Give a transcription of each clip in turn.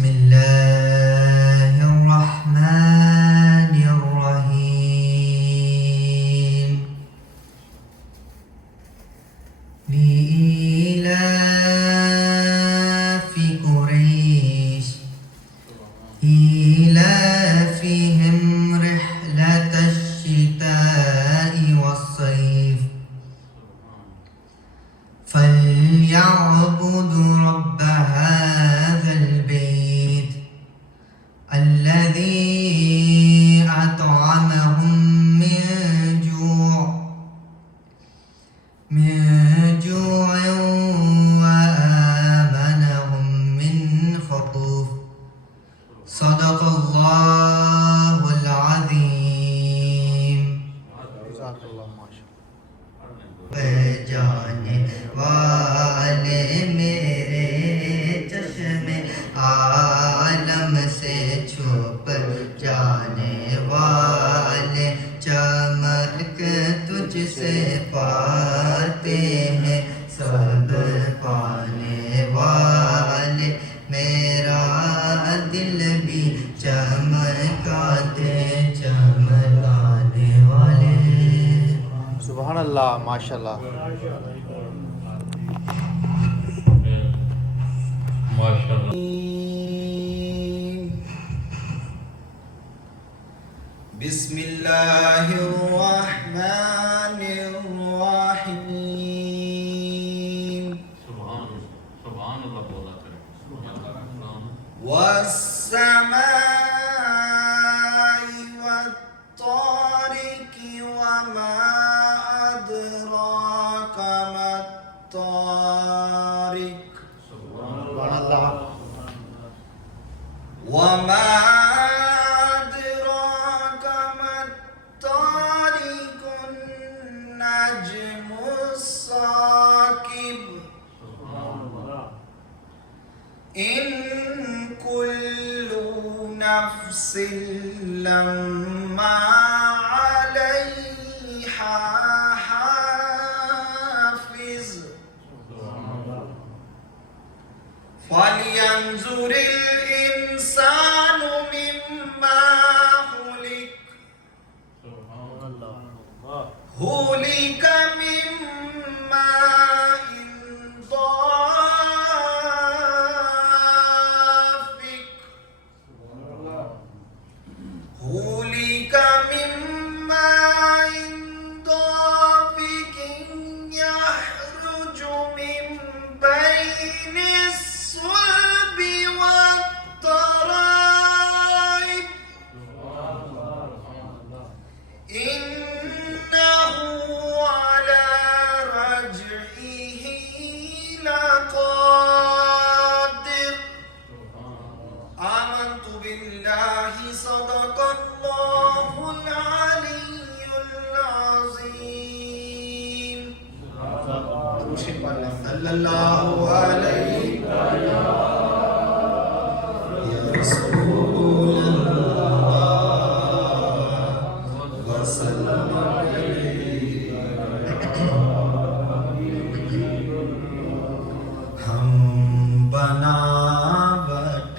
بسم الله الرحمن الرحيم لإيلاف قريش إيلافهم رحلة الشتاء والصيف فليعبدوا رب هذا البيت الذي أطعمهم من جوع وآمنهم من خوف صدق الله العظيم. جزاک اللہ ماشاء جانے والے میرے چشم عالم سے چھپ جانے والے چمک تجھ سے پاتے ہیں سب پانے والے میرا دل بھی چمکاتے چمکانے والے. سبحان اللہ ماشاء اللہ. بسم اللہ الرحمن الرحیم. سبحان اللہ بولا کریں. والسماء والطارق وما أدراك ما الطارق سبحان اللہ. وما أدراك ما الطارق النجم الثاقب إن كل نفس لما عليها حافظ فلينظر الإنسان مما خلق خلق من ماء دافق خلق من ماء دافق يخرج من بين الصلب والترائب إنه على رجعه لقادر آمنت بالله صدق الله العلي العظيم. صلى الله عليه يا رسول الله وسلم ہم بناوٹ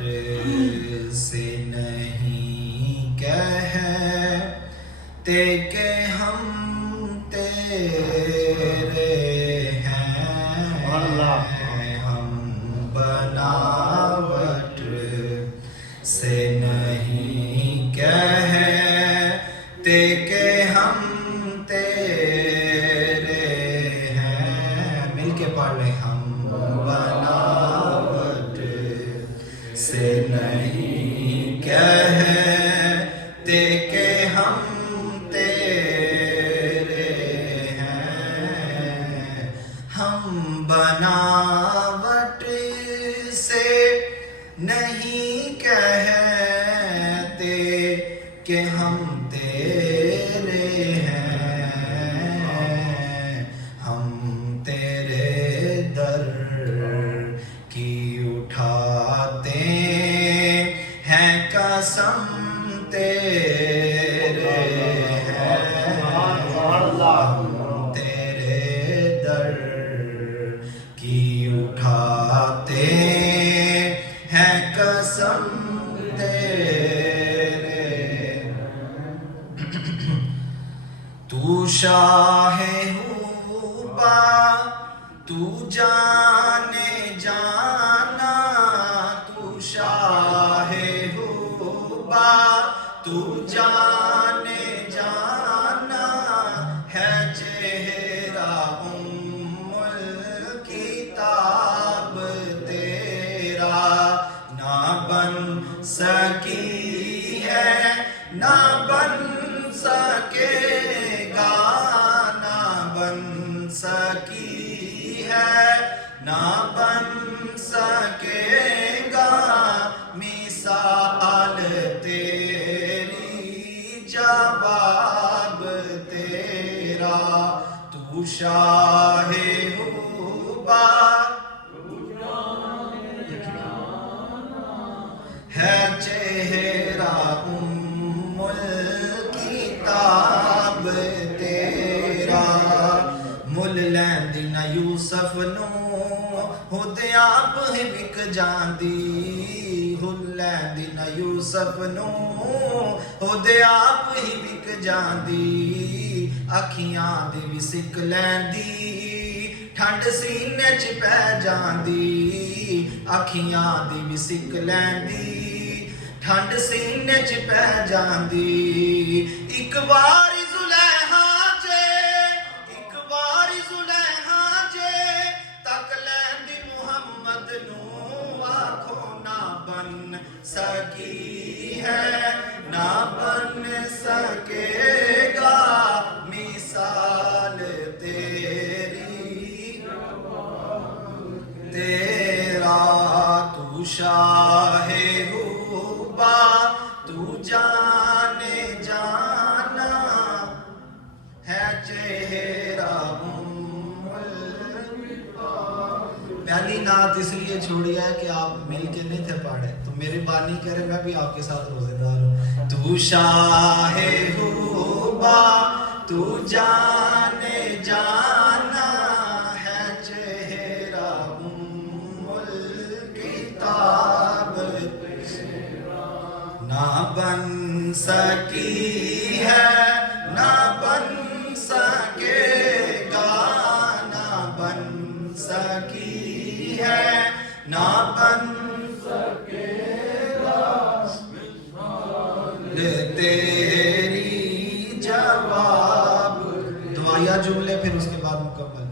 سے نہیں کہتے کہ ہم تیرے ہیں. ہم بناوٹ سے نہیں کہتے کہ ہم تیرے ہیں. مل کے پڑھ لیں. ہم بناوٹ سے نہیں کہتے کہ ہم تیرے ہیں. ہم بناوٹ سے نہیں کہتے کہ ہم تیرے ہیں. ہم تیرے در کی اٹھاتے ہیں قسم تیرے ہیں. ہم تیرے در کی اٹھاتے ہیں قسم تیرے تو شاہ ہوبا تو جانے جانا تو شاہ ہوبا تو جانے جانا ہے چہرہ ام الکتاب تیرا نہ بن سکی ہے نہ بن سکے گا نہ بن سکی ہے نہ بن سکے گا مثال تیری جواب تیرا تو شاہ ہوبا ہے چہرہ ام الکتاب تیرا مل لیندی نہ یوسف نو خود آپ ہی وک جاندی ہل لیندی نہ یوسف نو خود آپ ہی وک جاندی اکھیاں دی بھی سک لیندی ٹھنڈ سینے چ پہ جاندی اکھیاں دی بھی سک لیندی ٹھنڈ سینے چ پہ جاندی ایک باری زلیخا جے ایک باری زلیخا جے تک لیندی محمد نو آنکھوں نہ بن سکی ہے نہ بن سکے گا مثال تیری تیرا تو شاہ ہوبا تو جانے جانا ہے چہرہ ام الکتاب پہلی نعت اس لیے چھوڑی ہے کہ آپ مل کے نہیں تھے پڑھے تو میری بانی کہہ رہے میں بھی آپ کے ساتھ روزے دار ہوں تو شاہ ہوبا تو جانے جانا ہے چہرہ ام الکتاب نہ بن سکی ہے نہ بن سکے گا نہ بن سکی ہے نہ بن سکے گا تیری جواب دعائیہ جملے پھر اس کے بعد مکمل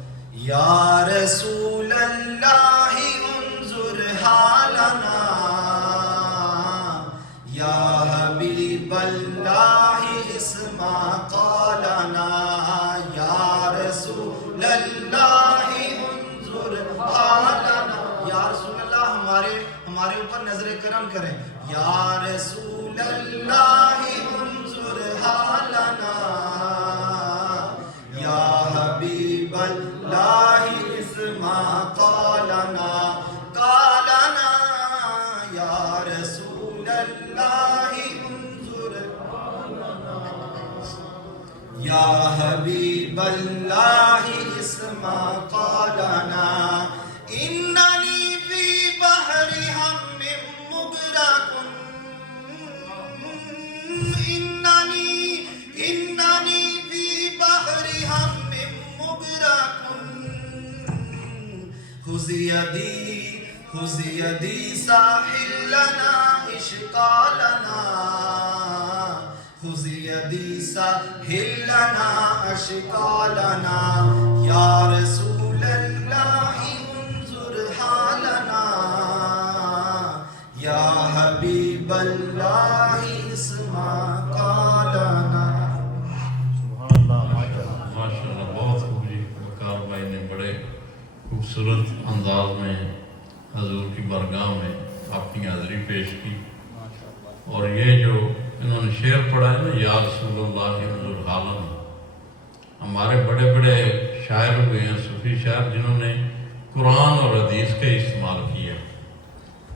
یا رسول اللہ انظر حالنا یا حبیب اللہ اسمع قالنا یا رسول اللہ انظر حالنا یا رسول اللہ ہمارے اوپر نظر کرم کریں یا رسول اللہ انظر حالنا یا حبیب اللہ اسمع قالنا قالنا یا رسول اللہ انظر یا حبیب اللہ اسمع قالنا اننی فی بحر ہم مغرق اننی فی بحر ہم مغرق خذ یدی ساحل لنا اشقالنا خذ یدی ساحل لنا اشقالنا یا رسول اللہ انظر حالنا یا حبیب اللہ اسمع قالنا سبحان اللہ ماشاءاللہ بہت خوب جی وقار بھائی نے بڑے خوبصورت انداز میں حضور کی بارگاہ میں اپنی حاضری پیش کی اور یہ جو انہوں نے شعر پڑھا ہے نا یا رسول اللہ انظر حالنا ہمارے بڑے بڑے شاعر ہوئے ہیں صوفی شاعر جنہوں نے قرآن اور حدیث کا استعمال کیا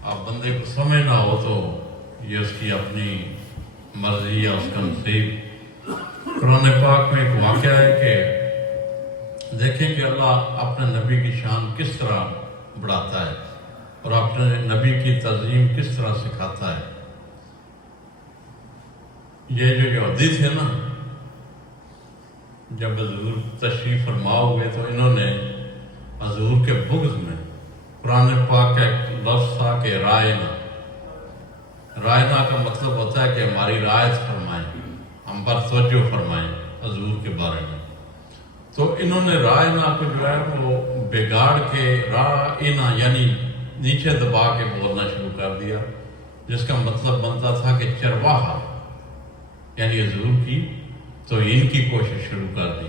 اب بندے کو سمجھ نہ ہو تو یہ اس کی اپنی مرضی یا اس کا نصیب قرآن پاک میں ایک واقعہ ہے کہ دیکھیں کہ اللہ اپنے نبی کی شان کس طرح بڑھاتا ہے اور اپنے نبی کی تعظیم کس طرح سکھاتا ہے۔ یہ جو یہودی تھے نا، جب حضور تشریف فرما ہوئے تو انہوں نے حضور کے بغض میں قرآن پاک کا ایک لفظ تھا کہ رائنا۔ رائنا کا مطلب ہوتا ہے کہ ہماری رعایت فرمائیں، ہم پر توجہ فرمائیں حضور کے بارے میں۔ تو انہوں نے رائنا کو جو ہے وہ بگاڑ کے رائنا یعنی نیچے دبا کے بولنا شروع کر دیا، جس کا مطلب بنتا تھا کہ چرواہا، یعنی حضور کی توہین کی کوشش شروع کر دی۔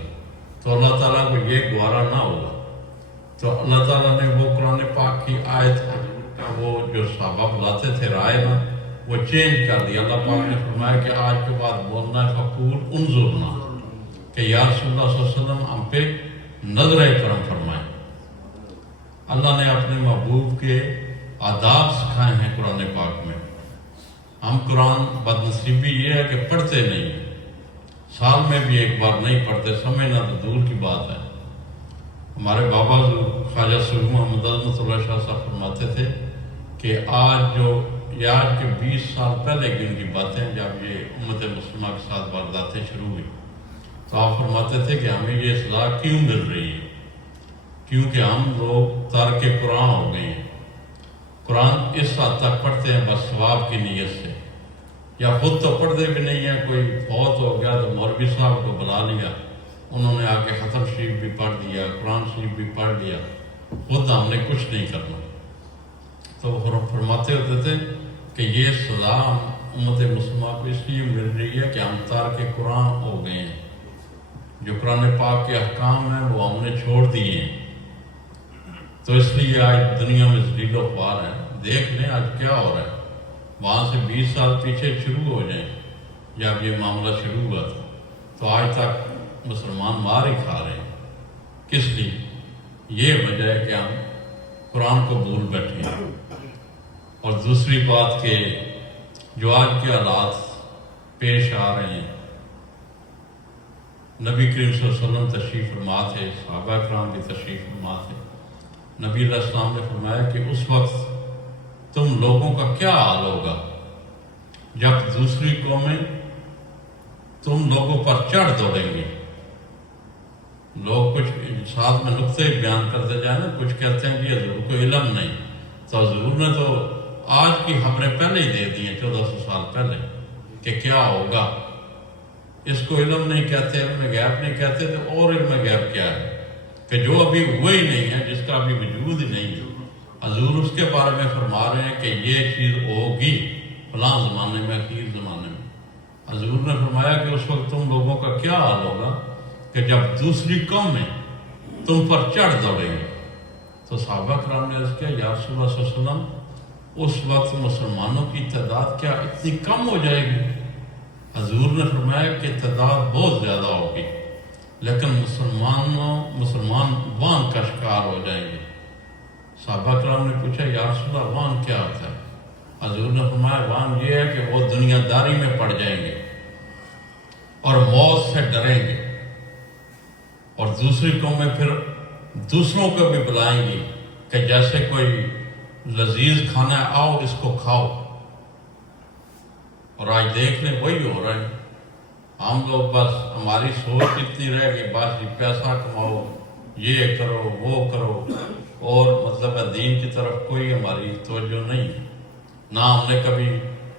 تو اللہ تعالیٰ کو یہ گوارا نہ ہوا، تو اللہ تعالیٰ نے وہ قرآن پاک کی آیت کا وہ جو صحابہ بلاتے تھے رائنا، وہ چینج کر دیا۔ اللہ پاک نے فرمایا کہ آج کے بعد بولنا ہے فقول انظرنا، کہ یا رسول اللہ صلی اللہ علیہ وسلم ہم پہ نظر کرم فرمائیں۔ اللہ نے اپنے محبوب کے آداب سکھائے ہیں قرآن پاک میں۔ ہم قرآن بدنصیبی یہ ہے کہ پڑھتے نہیں ہیں، سال میں بھی ایک بار نہیں پڑھتے، سمجھنا تو دور کی بات ہے۔ ہمارے بابا خواجہ سرور محمد عظمت اللہ شاہ صاحب فرماتے تھے کہ آج کے 20 سال پہلے کی ان کی باتیں، جب یہ امت مسلمہ کے ساتھ وارداتیں شروع ہوئی، تو آپ فرماتے تھے کہ ہمیں یہ سزا کیوں مل رہی ہے؟ کیونکہ ہم لوگ تارک قرآن ہو گئے ہیں۔ قرآن اس حد تک پڑھتے ہیں بس ثواب کی نیت سے، یا خود تو پڑھتے بھی نہیں ہیں، کوئی فوت ہو گیا تو مولوی صاحب کو بلا لیا، انہوں نے آ کے ختم شریف بھی پڑھ دیا، قرآن شریف بھی پڑھ لیا، خود ہم نے کچھ نہیں کرنا۔ تو وہ فرماتے ہوتے تھے کہ یہ سزا امت مسلمہ کو اس لیے مل رہی ہے کہ ہم تارک قرآن ہو گئے ہیں، جو قرآن پاک کے احکام ہیں وہ ہم نے چھوڑ دیے ہیں۔ تو اس لیے آج دنیا میں ذلیل و خوار ہے۔ دیکھ لیں آج کیا ہو رہا ہے، وہاں سے 20 سال پیچھے شروع ہو جائیں جب یہ معاملہ شروع ہوا تھا، تو آج تک مسلمان مار ہی کھا رہے ہیں۔ کس لیے؟ یہ وجہ ہے کہ ہم قرآن کو بھول بیٹھے ہیں۔ اور دوسری بات کہ جو آج کے حالات پیش آ رہے ہیں، نبی کریم صلی اللہ علیہ وسلم تشریف فرما تھے، صحابہ کرام بھی تشریف فرما تھے۔ نبی علیہ السلام نے فرمایا کہ اس وقت تم لوگوں کا کیا حال ہوگا جب دوسری قومیں تم لوگوں پر چڑھ دوڑیں گی۔ لوگ کچھ ساتھ میں نقطے بیان کرتے جائیں نا، کچھ کہتے ہیں کہ حضور کو علم نہیں، تو حضور نے تو آج کی خبریں پہلے ہی دے دی ہیں 1400 سال پہلے کہ کیا ہوگا۔ اس کو علم نہیں کہتے، علم غیب نہیں کہتے، تو اور علم غیب کیا ہے کہ جو ابھی ہوئے ہی نہیں ہے، جس کا ابھی وجود ہی نہیں ہے۔ حضور اس کے بارے میں فرما رہے ہیں کہ یہ چیز ہوگی فلاں زمانے میں، اخیر زمانے میں۔ حضور نے فرمایا کہ اس وقت تم لوگوں کا کیا حال ہوگا کہ جب دوسری قومیں تم پر چڑھ دوڑیں گے۔ تو صحابہ کرام نے عرض کیا یا رسول اللہ صلی اللہ علیہ وسلم، اس وقت مسلمانوں کی تعداد کیا اتنی کم ہو جائے گی؟ حضور نے فرمایا کہ تعداد بہت زیادہ ہوگی، لیکن مسلمان وان کا شکار ہو جائیں گے۔ صحابہ کرام نے پوچھا یا رسول اللہ وان کیا ہوتا ہے؟ حضور نے فرمایا وان یہ ہے کہ وہ دنیا داری میں پڑ جائیں گے اور موت سے ڈریں گے، اور دوسری قومیں پھر دوسروں کو بھی بلائیں گی کہ جیسے کوئی لذیذ کھانا ہے، آؤ اس کو کھاؤ۔ اور آج دیکھ لیں وہی ہو رہا ہے۔ ہم لوگ بس ہماری سوچ اتنی رہ گئی، بس پیسہ کماؤ، یہ کرو وہ کرو، اور مطلب دین کی طرف کوئی ہماری توجہ نہیں۔ نہ ہم نے کبھی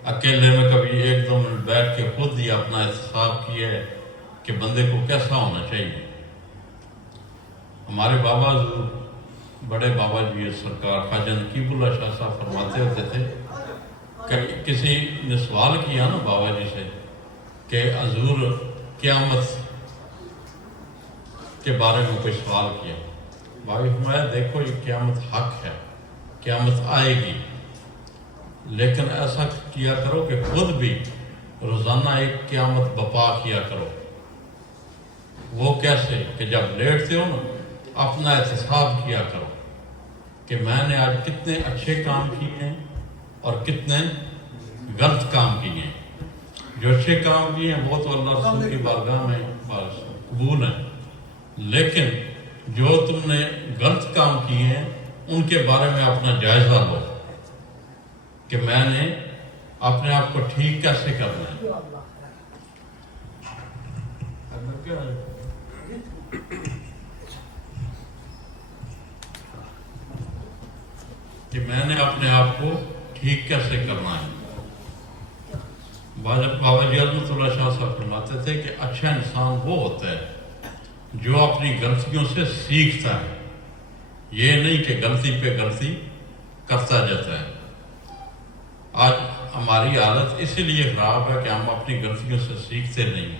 اکیلے میں کبھی 1-2 منٹ بیٹھ کے خود ہی اپنا احتساب کیا ہے کہ بندے کو کیسا ہونا چاہیے۔ ہمارے بابا بڑے بابا جی سرکار خواجہ نقیب اللہ شاہ صاحب فرماتے ہوتے تھے کہ کسی نے سوال کیا نا بابا جی سے کہ حضور قیامت کے بارے میں کوئی سوال کیا، بابا جی فرمایا دیکھو یہ قیامت حق ہے، قیامت آئے گی، لیکن ایسا کیا کرو کہ خود بھی روزانہ ایک قیامت بپا کیا کرو۔ وہ کیسے کہ جب لیٹتے ہو نا اپنا احتساب کیا کرو کہ میں نے آج کتنے اچھے کام کیے ہیں اور کتنے غلط کام کیے ہیں۔ جو اچھے کام کیے ہیں وہ تو اللہ رسول کی بارگاہ میں قبول ہیں، لیکن جو تم نے غلط کام کیے ہیں ان کے بارے میں اپنا جائزہ لو۔ کہ میں نے اپنے آپ کو ٹھیک کیسے کرنا ہے. کہ میں نے اپنے آپ کو ٹھیک کیسے کرنا ہے. بابا جی عظمت اللہ شاہ صاحب فرماتے تھے کہ اچھا انسان وہ ہوتا ہے جو اپنی غلطیوں سے سیکھتا ہے، یہ نہیں کہ غلطی پہ غلطی کرتا جاتا ہے. آج ہماری حالت اسی لیے خراب ہے کہ ہم اپنی غلطیوں سے سیکھتے نہیں،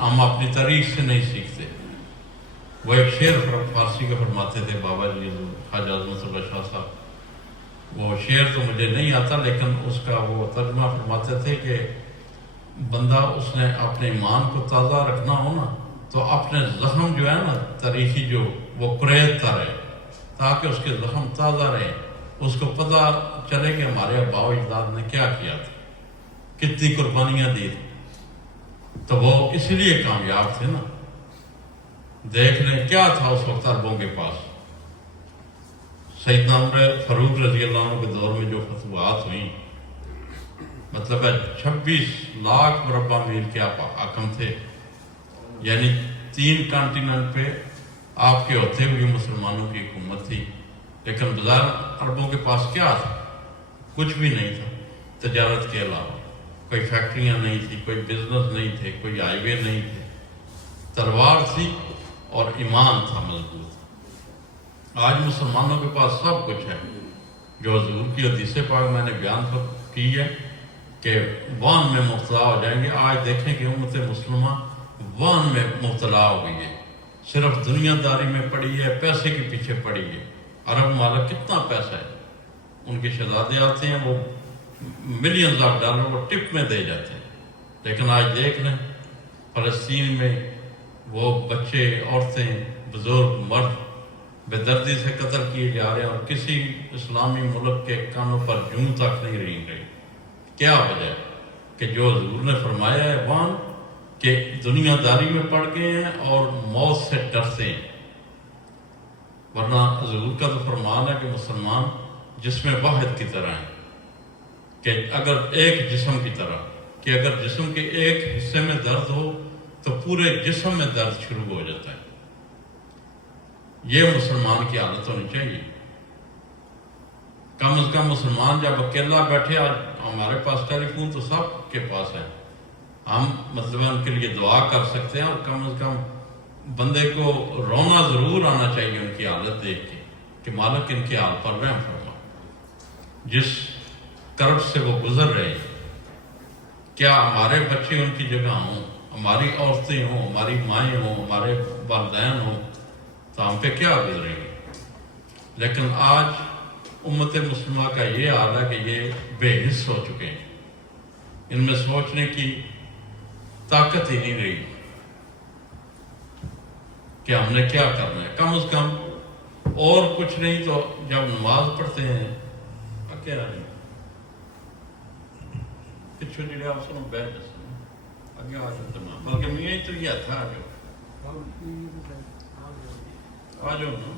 ہم اپنی تاریخ سے نہیں سیکھتے. وہ ایک شعر فارسی کا فرماتے تھے بابا جی خواجہ عظمت اللہ شاہ صاحب. وہ شعر تو مجھے نہیں آتا لیکن اس کا وہ ترجمہ فرماتے تھے کہ بندہ اس نے اپنے ایمان کو تازہ رکھنا ہو نا تو اپنے زخم جو ہے نا تاریخی جو وہ کریدتا رہے تاکہ اس کے زخم تازہ رہے، اس کو پتہ چلے کہ ہمارے آباء و اجداد نے کیا کیا تھا، کتنی قربانیاں دی تھی. تو وہ اس لیے کامیاب تھے نا. دیکھ لیں کیا تھا اس وقت عربوں کے پاس. سیدنا عمر فاروق رضی اللہ عنہ کے دور میں جو فتوحات ہوئیں، مطلب ہے 26 لاکھ مربع میل کے آپ حاکم تھے، یعنی 3 کانٹیننٹ پہ آپ کے ہوتے ہوئے مسلمانوں کی حکومت تھی. لیکن بظاہر عربوں کے پاس کیا تھا؟ کچھ بھی نہیں تھا تجارت کے علاوہ. کوئی فیکٹریاں نہیں تھی، کوئی بزنس نہیں تھے، کوئی ہائی وے نہیں تھے. تلوار تھی اور ایمان تھا مضبوط. آج مسلمانوں کے پاس سب کچھ ہے. جو حضور کی حدیث پاک میں نے بیان کی ہے کہ وان میں مبتلا ہو جائیں گے. آج دیکھیں کہ امت مسلمہ وان میں مبتلا ہو گئی ہے، صرف دنیا داری میں پڑی ہے، پیسے کے پیچھے پڑی ہے. عرب ممالک کتنا پیسہ ہے، ان کے شہزادے آتے ہیں وہ ملینز آف ڈالر وہ ٹپ میں دے جاتے ہیں. لیکن آج دیکھ لیں فلسطین میں وہ بچے، عورتیں، بزرگ، مرد بے دردی سے قتل کیے جا رہے ہیں اور کسی اسلامی ملک کے کانوں پر جوں تک نہیں رینگ رہی. کیا وجہ ہے؟ کہ جو حضور نے فرمایا ہے وہاں کہ دنیا داری میں پڑ گئے ہیں اور موت سے ڈرتے ہیں. ورنہ حضور کا تو فرمان ہے کہ مسلمان جسم واحد کی طرح ہیں، کہ اگر ایک جسم کی طرح، کہ اگر جسم کے ایک حصے میں درد ہو تو پورے جسم میں درد شروع ہو جاتا ہے. یہ مسلمان کی حالت ہونی چاہیے. کم از کم مسلمان جب اکیلا بیٹھے، آج ہمارے پاس ٹیلی فون تو سب کے پاس ہے، ہم مطلب ان کے لیے دعا کر سکتے ہیں، اور کم از کم بندے کو رونا ضرور آنا چاہیے ان کی حالت دیکھ کے کہ مالک ان کے حال پر رحم فرما. جس کرب سے وہ گزر رہے ہیں، کیا ہمارے بچے ان کی جگہ ہوں، ہماری عورتیں ہوں، ہماری مائیں ہوں، ہمارے والدین ہوں تو ہم پہ کیا گزریں گے. لیکن آج امت مسلمہ کا یہ حال ہے کہ یہ بے حس ہو چکے ہیں، ان میں سوچنے کی طاقت ہی نہیں رہی کہ ہم نے کیا کرنا ہے. کم از کم اور کچھ نہیں تو جب نماز پڑھتے ہیں کیا پچھو جڑے آپ سنو بیٹھ جسے آگے آ جاتا نا بلکہ میں تو یہ تھا آ جاؤ نا.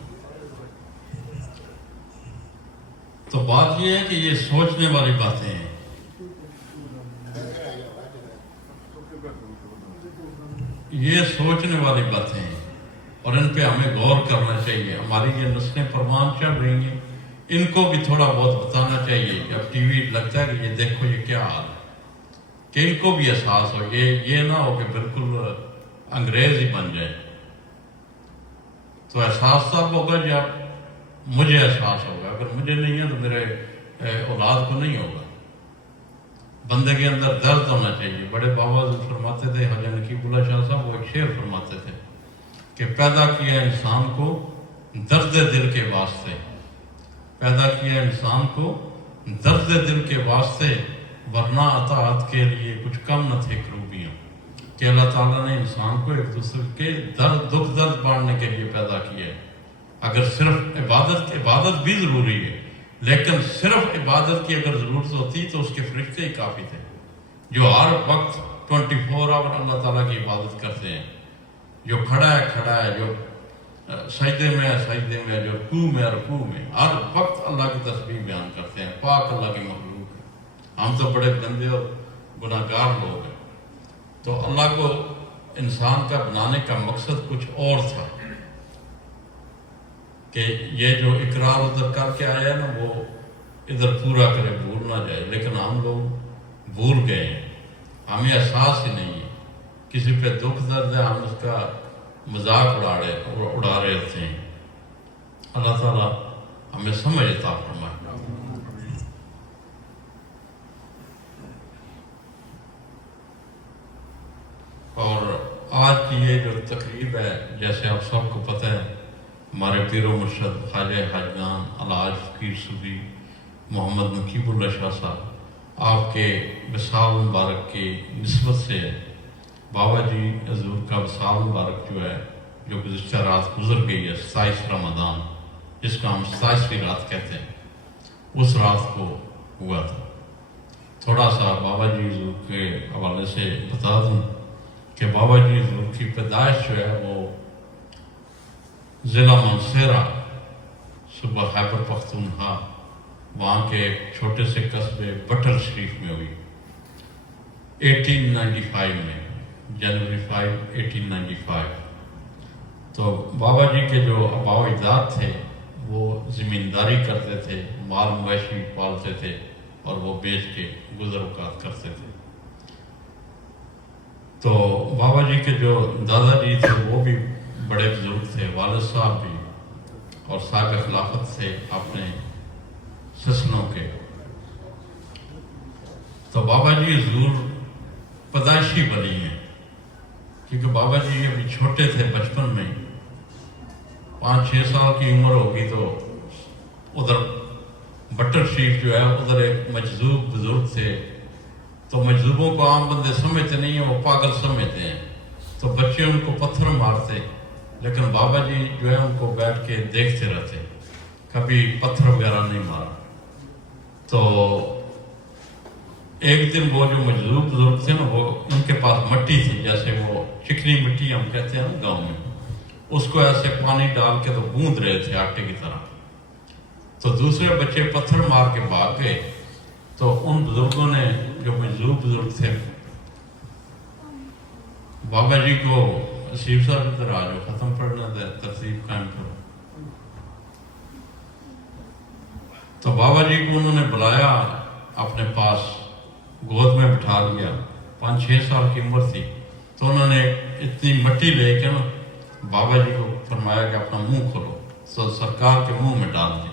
تو بات یہ ہے کہ یہ سوچنے والی باتیں ہیں. یہ سوچنے والی باتیں ہیں اور ان پہ ہمیں غور کرنا چاہیے. ہماری یہ نسلیں پروان چڑھ رہی ہیں، ان کو بھی تھوڑا بہت بتانا چاہیے. جب ٹی وی لگتا ہے کہ یہ دیکھو یہ کیا حال ہے، کہ ان کو بھی احساس ہو. یہ نہ ہو کہ بالکل انگریز ہی بن جائے. تو احساس تب ہوگا جب مجھے احساس ہوگا. اگر مجھے نہیں ہے تو میرے اولاد کو نہیں ہوگا. بندے کے اندر درد ہونا چاہیے. بڑے بابا فرماتے تھے، حاجی نقیب اللہ شاہ صاحب، وہ ایک شعر فرماتے تھے کہ پیدا کیا انسان کو درد دل کے واسطے، پیدا کیا انسان کو درد دل کے واسطے، ورنہ اطاعت کے لیے کچھ کم نہ تھے کروبیاں. کہ اللہ تعالیٰ نے انسان کو ایک دوسرے کے دکھ درد بانٹنے کے لیے پیدا کیا ہے. اگر صرف عبادت بھی ضروری ہے، لیکن صرف عبادت کی اگر ضرورت ہوتی تو اس کے فرشتے ہی کافی تھے جو ہر وقت 24 آور اللہ تعالیٰ کی عبادت کرتے ہیں. جو کھڑا ہے، جو سجدے میں جو رکوع میں ہر وقت اللہ کی تسبیح بیان کرتے ہیں، پاک اللہ کی مخلوق ہے، ہم تو بڑے گندے اور گناہ گار لوگ ہیں۔ تو اللہ کو انسان کا بنانے کا مقصد کچھ اور تھا کہ یہ جو اقرار ادھر کر کے آیا ہے نا وہ ادھر پورا کرے، بھول نہ جائے، لیکن ہم لوگ بھول گئے ہیں، ہمیں احساس ہی نہیں ہے، کسی پہ دکھ درد ہے ہم اس کا مذاق اڑا رہے ہوتے ہیں۔ اللہ تعالیٰ ہمیں سمجھ عطا فرمائے۔ اور آج کی یہ جو تقریب ہے، جیسے آپ سب کو پتہ ہے، ہمارے پیر و مرشد خواجہ حاجگان الحاج فقیر صوفی محمد نقیب اللہ شاہ صاحب آپ کے وصال مبارک کی نسبت سے بابا جی حضور کا وصال مبارک جو ہے، جو گزشتہ رات گزر گئی ہے 27 رمضان، جس کا ہم 27ویں رات کہتے ہیں، اس رات کو ہوا تھا۔ تھوڑا سا بابا جی حضور کے حوالے سے بتا دوں کہ بابا جی حضور کی پیدائش جو ہے وہ ضلع منصیرہ صوبہ خیبر پختونخوا وہاں کے ایک چھوٹے سے قصبے بٹل شریف میں ہوئی 1895 میں، جنوری 5 1895۔ تو بابا جی کے جو آباء و اجداد تھے وہ زمینداری کرتے تھے، مال مویشی پالتے تھے اور وہ بیچ کے گزر اوقات کرتے تھے۔ تو بابا جی کے جو دادا جی تھے وہ بھی بڑے بزرگ تھے، والد صاحب بھی، اور صاحب خلافت تھے اپنے سسنوں کے۔ تو بابا جی حضور پیدائشی بنی ہیں، کیونکہ بابا جی ابھی چھوٹے تھے، بچپن میں 5-6 سال کی عمر ہوگی تو ادھر بٹر شریف جو ہے ادھر ایک مجذوب بزرگ تھے، تو مجذوبوں کو عام بندے سمجھتے نہیں ہیں، وہ پاگل سمجھتے ہیں، تو بچے ان کو پتھر مارتے، لیکن بابا جی جو ہے ان کو بیٹھ کے دیکھتے رہتے، کبھی پتھر وغیرہ نہیں مارا۔ تو ایک دن وہ جو مجذوب بزرگ تھے نا، وہ ان کے پاس مٹی تھی، جیسے وہ چکنی مٹی ہم کہتے ہیں نا گاؤں میں، اس کو ایسے پانی ڈال کے تو گوندھ رہے تھے آٹے کی طرح۔ تو دوسرے بچے پتھر مار کے بھاگ گئے، تو ان بزرگوں نے جو مجذوب بزرگ تھے بابا جی کو، اسیر صاحب ادھر آ جو ختم پڑھنا ترتیب قائم کرو، تو بابا جی کو انہوں نے بلایا اپنے پاس، گود میں بٹھا لیا، 5-6 سال کی عمر تھی، تو انہوں نے اتنی مٹی لے کے نا بابا جی کو فرمایا کہ اپنا منہ کھولو، تو سرکار کے منہ میں ڈال دی،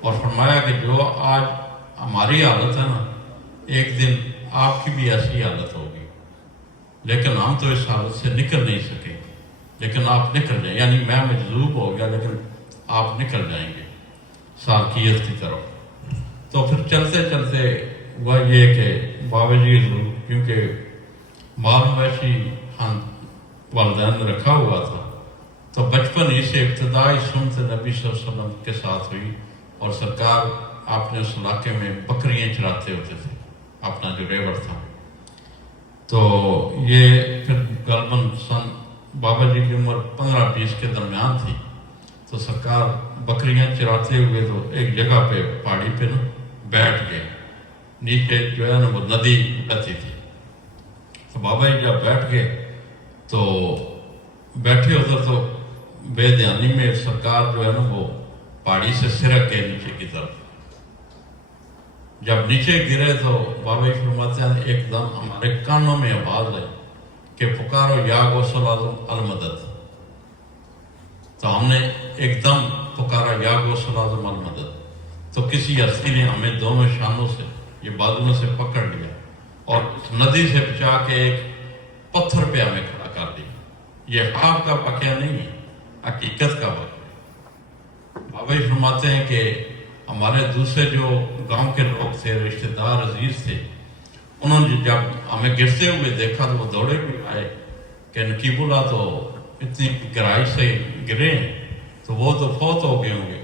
اور فرمایا کہ جو آج ہماری حالت ہے نا، ایک دن آپ کی بھی ایسی حالت ہوگی، لیکن ہم تو اس حالت سے نکل نہیں سکے، لیکن آپ نکل جائیں، یعنی میں مجذوب ہو گیا لیکن آپ نکل جائیں گے سالکیت کی طرف۔ تو پھر چلتے چلتے ہوا یہ کہ بابا جی حضور کیونکہ مال مویشی والدین نے رکھا ہوا تھا، تو بچپن ہی سے ابتدائی سنت نبی صلی اللہ علیہ وسلم کے ساتھ ہوئی، اور سرکار اپنے اس علاقے میں بکریاں چراتے ہوتے تھے، اپنا جو ریوڑ تھا۔ تو یہ پھر غالباً سن بابا جی کی عمر 15-20 کے درمیان تھی، تو سرکار بکریاں چراتے ہوئے تو ایک جگہ پہ پہاڑی پہ نا بیٹھ گئے، نیچے جو ہے نا وہ ندی بہتی تھی، تو بابا جی جب بیٹھ گئے تو بیٹھے ادھر، تو بے دھیانی میں سرکار جو ہے نا وہ پہاڑی سے سرک گئے نیچے کی طرف۔ جب نیچے گرے تو بابا جی فرماتے ہیں ایک دم ہمارے کانوں میں آواز آئی کہ پکارو یا غوث الاعظم المدد، تو ہم نے ایک دم پکارا یا غوث الاعظم المدد، تو کسی ہستی نے ہمیں دونوں شانوں سے، یہ بازوؤں سے پکڑ لیا اور ندی سے بچا کے ایک پتھر پہ ہمیں کھڑا کر دیا۔ یہ خواب کا واقعہ نہیں ہے، حقیقت کا واقعہ۔ بابا جی فرماتے ہیں کہ ہمارے دوسرے جو گاؤں کے لوگ تھے، رشتہ دار عزیز تھے، انہوں نے جب ہمیں گرتے ہوئے دیکھا تو وہ دوڑے ہوئے آئے کہ نقیب اللہ تو اتنی گہرائی سے گرے ہیں، تو وہ تو فوت ہو گئے ہوں گے۔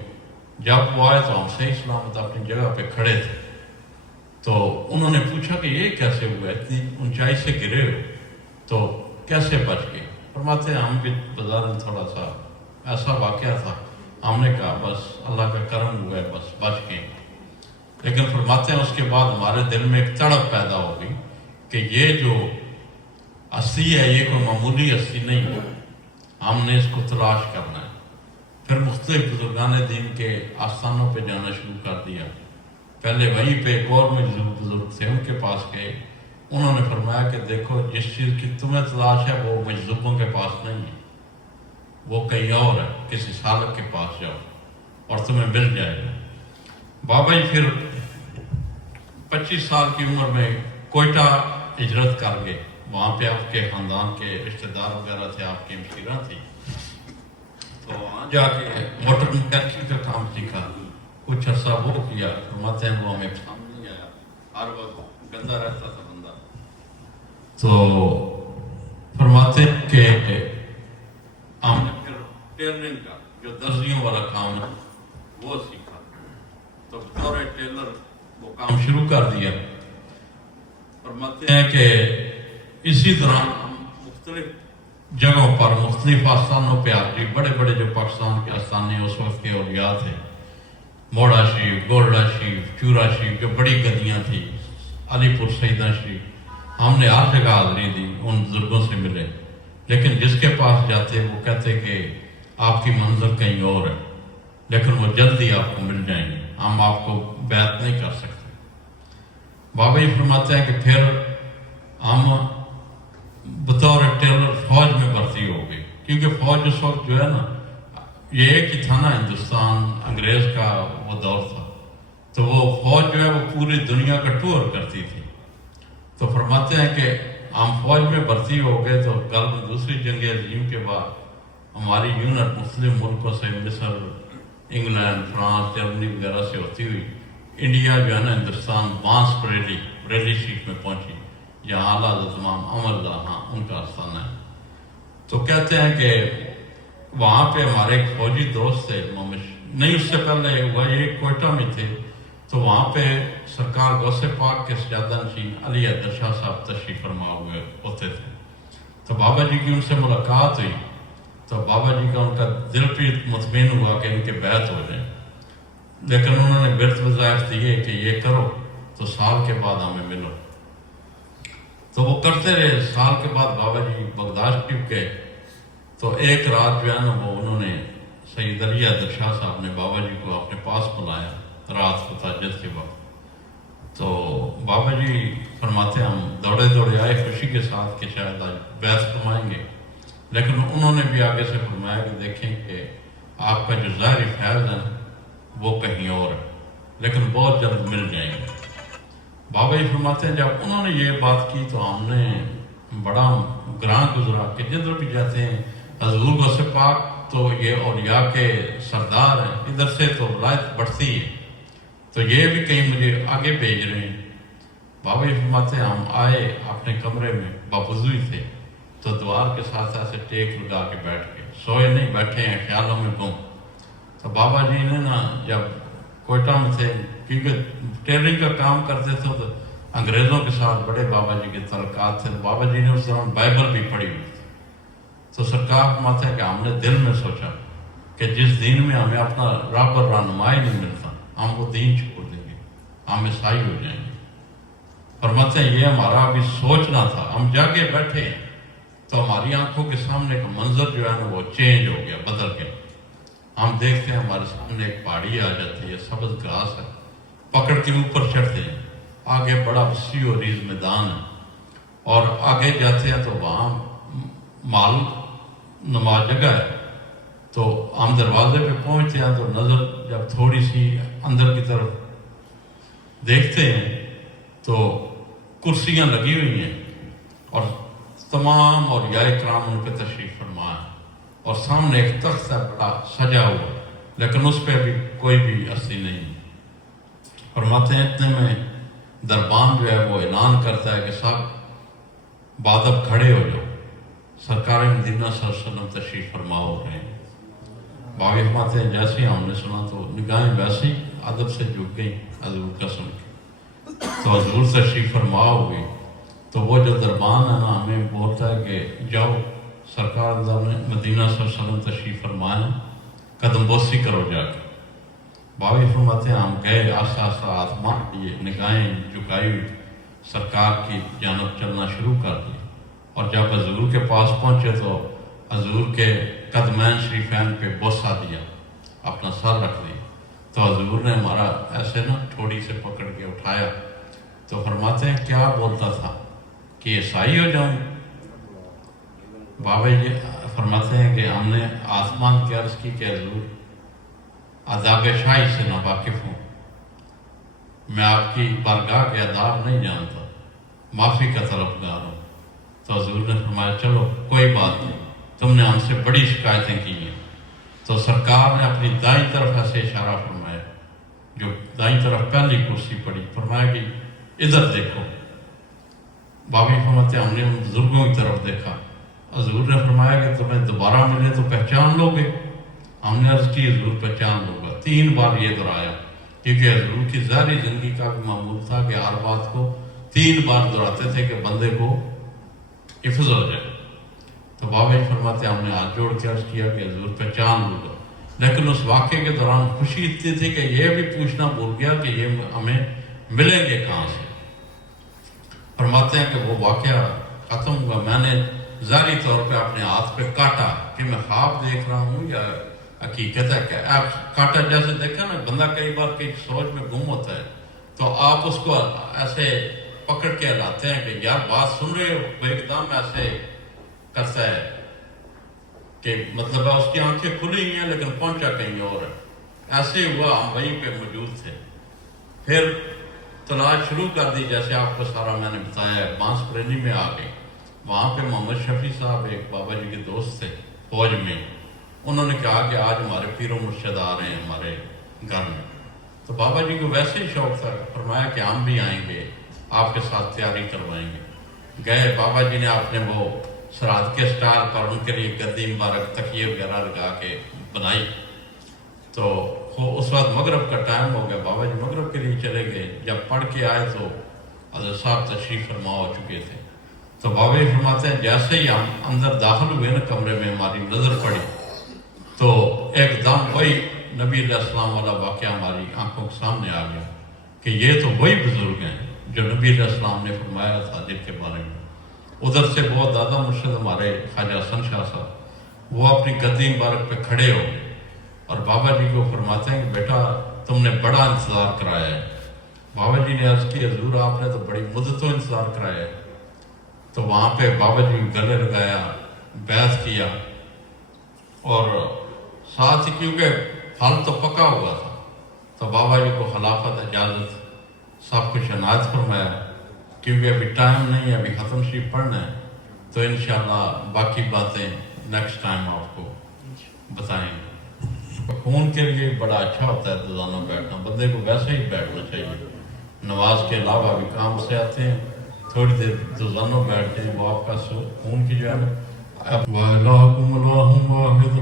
جب وہ آئے تو ہم صحیح سلامت اپنی جگہ پہ کھڑے تھے، تو انہوں نے پوچھا کہ یہ کیسے ہوا، اتنی اونچائی سے گرے ہو تو کیسے بچ گئے؟ فرماتے ہیں ہم بھی بازار میں تھوڑا سا ایسا واقعہ تھا. ہم نے کہا بس اللہ کا کرم ہوا ہے، بس بچ گئے. لیکن فرماتے ہیں اس کے بعد ہمارے دل میں ایک تڑپ پیدا ہو گئی کہ یہ جو ہستی ہے یہ کوئی معمولی ہستی نہیں ہے، ہم نے اس کو تلاش کرنا ہے. پھر مختلف بزرگان دین کے آستانوں پہ جانا شروع کر دیا. پہلے وہیں پہ ایک اور بزرگ تھے، ان کے پاس گئے. انہوں نے فرمایا کہ دیکھو جس چیز کی تمہیں تلاش ہے وہ مجذوبوں کے پاس نہیں ہے، وہ کہیں اور ہے، کسی سالک کے پاس جاؤ اور تمہیں مل جائے گا. بابا جی پھر 25 سال کی عمر میں کوئٹہ ہجرت کر گئے. وہاں پہ آپ کے خاندان کے رشتہ دار وغیرہ تھے، آپ کی ہمشیرہ تھی. تو وہاں جا کے موٹر میکینک کا کام سیکھا. کچھ عرصہ وہ کیا. فرماتے ہیں وہ ہمیں پسند نہیں آیا، ہر وقت گندا رہتا تھا بندہ. تو فرماتے ہیں کہ ہم نے پھر ٹیلرنگ کا جو درزیوں والا کام ہے وہ سیکھا. تو بطور ٹیلر وہ کام شروع کر دیا. فرماتے ہیں کہ اسی دوران ہم مختلف جگہوں پر مختلف آستانوں پہ آتے. بڑے بڑے جو پاکستان کے آستانے اس وقت کے اولیاء تھے، موڑا شریف، گولڈا شریف، چورا شریف، جو بڑی گدیاں تھیں، علی پور سیدہ شریف، ہم نے ہر جگہ حاضری دی، ان بزرگوں سے ملے. لیکن جس کے پاس جاتے وہ کہتے کہ آپ کی منزل کہیں اور ہے، لیکن وہ جلدی آپ کو مل جائیں گے، ہم آپ کو بیعت نہیں کر سکتے. بابا جی فرماتے ہیں کہ پھر ہم بطور ٹیلر فوج میں بھرتی ہو گئی، کیونکہ فوج اس وقت جو ہے نا یہ ایک ہی تھا نا، ہندوستان انگریز کا وہ دور تھا. تو وہ فوج جو ہے وہ پوری دنیا کا ٹور کرتی تھی. تو فرماتے ہیں کہ ہم فوج میں بھرتی ہو گئے. تو غالباً دوسری جنگ عظیم کے بعد ہماری یونٹ مختلف ملکوں سے، مصر، انگلینڈ، فرانس، جرمنی وغیرہ سے ہوتی ہوئی انڈیا جو ہے نا ہندوستان بانس بریلی شریف میں پہنچی، جہاں اعلیٰ حضرت امام احمد اللہ ہاں ان کا آستانہ ہے. تو کہتے ہیں کہ وہاں پہ ہمارے ایک فوجی دوست تھے، نہیں اس سے پہلے ہوا یہ کوئٹہ میں تھے. تو وہاں پہ سرکار غوث پاک کے سجادہ نشین علی حیدر شاہ صاحب تشریف فرما ہوئے ہوتے تھے. تو بابا جی کی ان سے ملاقات ہوئی. تو بابا جی کا ان کا دل بھی مطمئن ہوا کہ ان کے بیعت ہو جائیں. لیکن انہوں نے برت وظائف دیے کہ یہ کرو تو سال کے بعد ہمیں ملو. تو وہ کرتے رہے. سال کے بعد بابا جی بغداد شریف گئے. تو ایک رات جو ہے نا وہ انہوں نے سید علی حیدر شاہ صاحب نے بابا جی کو اپنے پاس بلایا رات کو تہجد کے وقت. تو بابا جی فرماتے ہم دوڑے دوڑے آئے خوشی کے ساتھ کہ شاید آج بیعت فرمائیں گے. لیکن انہوں نے بھی آگے سے فرمایا کہ دیکھیں کہ آپ کا جو ظاہری فیض ہے وہ کہیں اور ہے، لیکن بہت جلد مل جائیں گے. بابا جی فرماتے ہیں جب انہوں نے یہ بات کی تو ہم نے بڑا گراں گزرا کہ جدھر بھی جاتے ہیں حضور غوث پاک تو یہ اولیاء کے سردار ہیں، ادھر سے تو ولایت بڑھتی ہے، تو یہ بھی کہیں مجھے آگے بھیج رہے ہیں. بابا جی فرماتے ہیں ہم آئے اپنے کمرے میں، باوضو ہی تھے. تو دوار کے ساتھ ایسے ٹیک لگا کے بیٹھ گئے، سوئے نہیں، بیٹھے ہیں خیالوں میں گم. تو بابا جی نے نا جب کوئٹہ میں تھے، کیونکہ ٹیلرنگ کا کام کرتے تھے تو انگریزوں کے ساتھ بڑے بابا جی کے تعلقات تھے. بابا جی نے اس دوران بائبل بھی پڑھی ہوئی تھی. تو سرکار فرماتے ہیں کہ ہم نے دل میں سوچا کہ جس دین میں ہمیں اپنا رب اور رہنمائی نہیں ملتا ہم وہ دین چھوڑ دیں گے، ہم عیسائی ہو جائیں گے. فرماتے ہیں یہ ہمارا ابھی سوچنا تھا. ہم جاگے بیٹھے ہیں تو ہماری آنکھوں کے سامنے کا منظر جو ہے نا وہ چینج ہو گیا، بدل گیا. ہم دیکھتے ہیں ہمارے سامنے ایک پہاڑی آ جاتی ہے، سبز گھاس ہے، پکڑ کے اوپر چڑھتے ہیں. آگے بڑا وسیع و ریز میدان ہے، اور آگے جاتے ہیں تو وہاں مال نماز جگہ ہے. تو ہم دروازے پہ پہنچتے ہیں تو نظر جب تھوڑی سی اندر کی طرف دیکھتے ہیں تو کرسیاں لگی ہوئی ہیں اور تمام اولیاء کرام ان پہ تشریف فرما ہے، اور سامنے ایک تخت ہے بڑا سجا ہوا، لیکن اس پہ بھی کوئی بھی ہستی نہیں. فرماتے ہیں اتنے میں دربان جو ہے وہ اعلان کرتا ہے کہ سب بادب کھڑے ہو جاؤ، سرکار مدینہ صلی اللہ علیہ وسلم تشریف فرما ہو رہے ہیں. باقی فرماتے ہیں جیسے ہم نے سنا تو نگاہیں ویسے ہی ادب سے جھک گئی حضور کا سن کے. تو حضور تشریف فرما ہو گئی. تو وہ جو دربان ہے نا ہمیں بولتا ہے کہ جاؤ سرکار مدینہ صلی اللہ علیہ وسلم تشریف فرمایا، قدم بوسی کرو جا کے۔ بابی فرماتے ہیں ہم گئے، آہستہ آہستہ آسمان کیے، نگاہیں جھکائی ہوئی سرکار کی جانب چلنا شروع کر دی، اور جب حضور کے پاس پہنچے تو حضور کے قدمین شریفین پہ بوسہ دیا، اپنا سر رکھ دیا، تو حضور نے ہمارا ایسے نا تھوڑی سے پکڑ کے اٹھایا، تو فرماتے ہیں کیا بولتا تھا کہ عیسائی ہو جاؤں؟ بابا جی فرماتے ہیں کہ ہم نے آسمان کی عرض کی کہ حضور آداب شاہی سے ناواقف ہوں، میں آپ کی بارگاہ کے آداب نہیں جانتا، معافی کا طلبگار ہوں۔ تو حضور نے فرمایا چلو کوئی بات نہیں، تم نے ہم سے بڑی شکایتیں کی ہیں۔ تو سرکار نے اپنی دائیں طرف ایسے اشارہ فرمایا، جو دائیں طرف پہلی کرسی پڑی، فرمایا کہ ادھر دیکھو۔ بابی فرماتے ہیں ہم نے ان بزرگوں کی طرف دیکھا، حضور نے فرمایا کہ تمہیں دوبارہ ملے تو پہچان لو گے؟ ہم نے عرض کی حضور پہچان لوں گا۔ 3 بار یہ دہرایا، کیونکہ حضور کی ظاہری زندگی کا بھی معمول تھا کہ ہر بات کو 3 بار دہراتے تھے کہ بندے کو حفظ ہو جائے۔ تو بابا جی فرماتے ہیں ہم نے ہاتھ جوڑ کے عرض کیا کہ حضور پہچان لوں گا، لیکن اس واقعے کے دوران خوشی اتنی تھی کہ یہ بھی پوچھنا بھول گیا کہ یہ ہمیں ملیں گے کہاں سے۔ فرماتے ہیں کہ وہ واقعہ ختم ہوا، میں نے ظاہری طور پہ اپنے ہاتھ پہ کاٹا کہ میں خواب دیکھ رہا ہوں یا حقیقت ہے، کہ آپ کاٹا جیسے دیکھا نا، بندہ کئی بار کئی سوچ میں گم ہوتا ہے تو آپ اس کو ایسے پکڑ کے ہلاتے ہیں کہ یار بات سن رہے ہو، وہ ایک دم ایسے کرتا ہے کہ مطلب ہے اس کی آنکھیں کھلی ہوئی ہیں لیکن پہنچا کہیں اور ہے۔ ایسے ہوا، ہم وہیں پہ موجود تھے۔ پھر تلاش شروع کر دی، جیسے آپ کو سارا میں نے بتایا ہے، بانس پریلی میں آ گئی۔ وہاں پہ محمد شفیع صاحب ایک بابا جی کے دوست تھے فوج میں، انہوں نے کہا کہ آج ہمارے پیر و مرشد آ رہے ہیں ہمارے گھر میں۔ تو بابا جی کو ویسے ہی شوق تھا، فرمایا کہ ہم بھی آئیں گے، آپ کے ساتھ تیاری کروائیں گے۔ گئے، بابا جی نے آپ نے وہ سرحد کے سٹائل پر ان کے لیے گدی مبارک تکیے وغیرہ لگا کے بنائی۔ تو اس وقت مغرب کا ٹائم ہو گیا، بابا جی مغرب کے لیے چلے گئے۔ جب پڑھ کے آئے تو حضرت صاحب تشریف فرما ہو چکے تھے۔ تو بابا جی فرماتے ہیں جیسے ہی ہم اندر داخل ہوئے نا کمرے میں، ہماری نظر پڑی تو ایک دم وہی نبی علیہ السلام والا واقعہ ہماری آنکھوں کے سامنے آ گیا کہ یہ تو وہی بزرگ ہیں جو نبی علیہ السلام نے فرمایا تھا جن کے بارے میں۔ ادھر سے بہت دادا مرشد ہمارے خواجہ حسن شاہ صاحب، وہ اپنی گدی مبارک پہ کھڑے ہو اور بابا جی کو فرماتے ہیں کہ بیٹا تم نے بڑا انتظار کرایا ہے۔ بابا جی نے عرض کی حضور آپ نے تو بڑی مدتوں انتظار کرایا ہے۔ تو وہاں پہ بابا جی گلے لگایا، بیعت کیا، اور ساتھ ہی کیونکہ حل تو پکا ہوا تھا تو بابا جی کو خلافت اجازت سب کچھ عنایت فرمایا، کیونکہ ابھی ٹائم نہیں ہے، ابھی ختم شریف پڑھنا ہے، تو انشاءاللہ باقی باتیں نیکسٹ ٹائم آپ کو بتائیں گے۔ خون کے لیے بڑا اچھا ہوتا ہے روزانہ بیٹھنا، بندے کو ویسے ہی بیٹھنا چاہیے، نماز کے علاوہ بھی کام سے آتے ہیں، تھوڑی دیر روزانہ بیٹھتے ہیں، وہ آپ کا خون کی جو ہے وَإِلَٰهُكُمُ إِلَٰهٌ وَاحِدٌ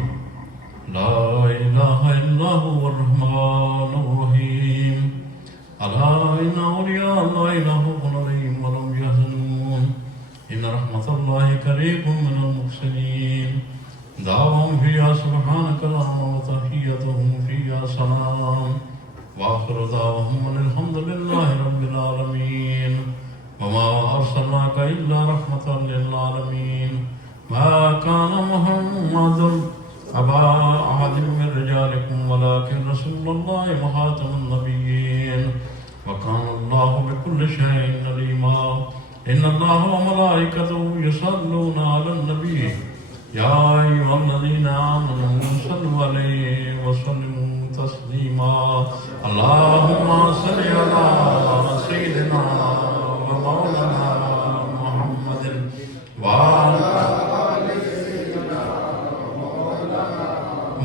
لَا إِلَٰهَ إِلَّا هُوَ الرَّحْمَٰنُ الرَّحِيمُ أَلَا إِنَّ أَوْلِيَاءَ اللَّهِ لَا خَوْفٌ عَلَيْهِمْ وَلَا هُمْ يَحْزَنُونَ إِنَّ رَحْمَتَ اللَّهِ قَرِيبٌ مِّنَ الْمُحْسِنِينَ دَعْوَاهُمْ فِيهَا سُبْحَانَكَ اللَّهُمَّ وَتَحِيَّتُهُمْ فِيهَا سَلَامٌ وَآخِرُ دَعْوَاهُمْ أَنِ الْحَمْدُ لِلَّهِ رَبِّ الْعَالَمِينَ وما أرسلناك إلا رحمة للعالمين ما كان محمد أبا أحد من رجالكم ولكن رسول الله وخاتم النبيين وكان الله بكل شيء عليما إن الله وملائكته يصلون على النبي يا أيها الذين آمنوا صلوا عليه وسلموا تسليما اللهم صل على سيدنا مولانا محمد وعلى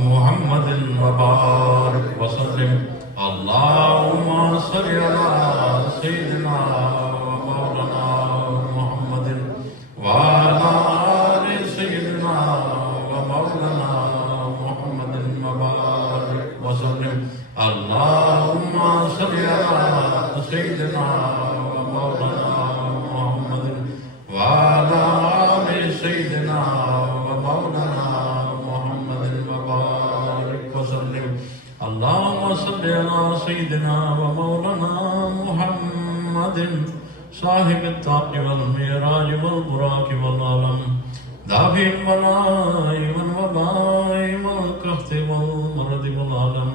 محمد وبارك وسلم اللهم صل على سيدنا مولانا محمد وعلى آل سيدنا ومولانا محمد وبارك وسلم اللهم صل على سيدنا سيدنا ومولانا محمد صاحب التاج والمعراج والبراق والعلم دافع البلاء والوباء والقحط والمرض والعلم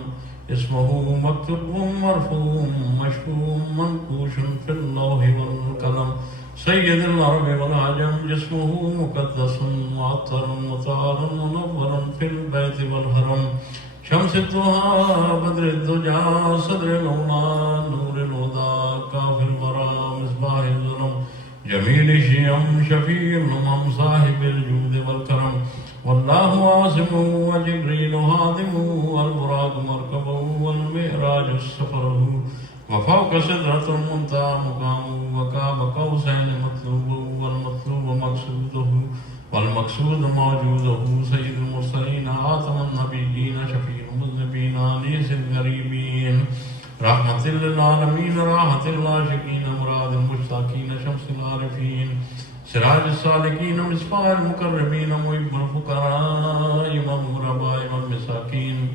اسمه مكتوب مرفوع مشفوع منقوش في اللوح والقلم سيد العرب والعجم جسمه مقدس معطر مطهر منور في البيت والحرم شمس الضحى بدر الدجى صدر الأولى نور الهدى كافي الورى مصباح الظلم جميل الشيم شفيع الأمم صاحب الجود والكرم والله عاصم وجبريل هادم والبراق مركبه والمعراج سفره وفوق سدرة المنتهى مقامه وكاب قوسين مطلوبه والمطلوب مقصوده والمقصود موجوده سيد المرسلين خاتم النبيين شفيع المذنبين انيس الغريبين رحمة للعالمين راحة العاشقين مراد المشتاقين شمس العارفين سراج السالكين مصباح المقربين محب الفقراء امام الغرباء والمساكين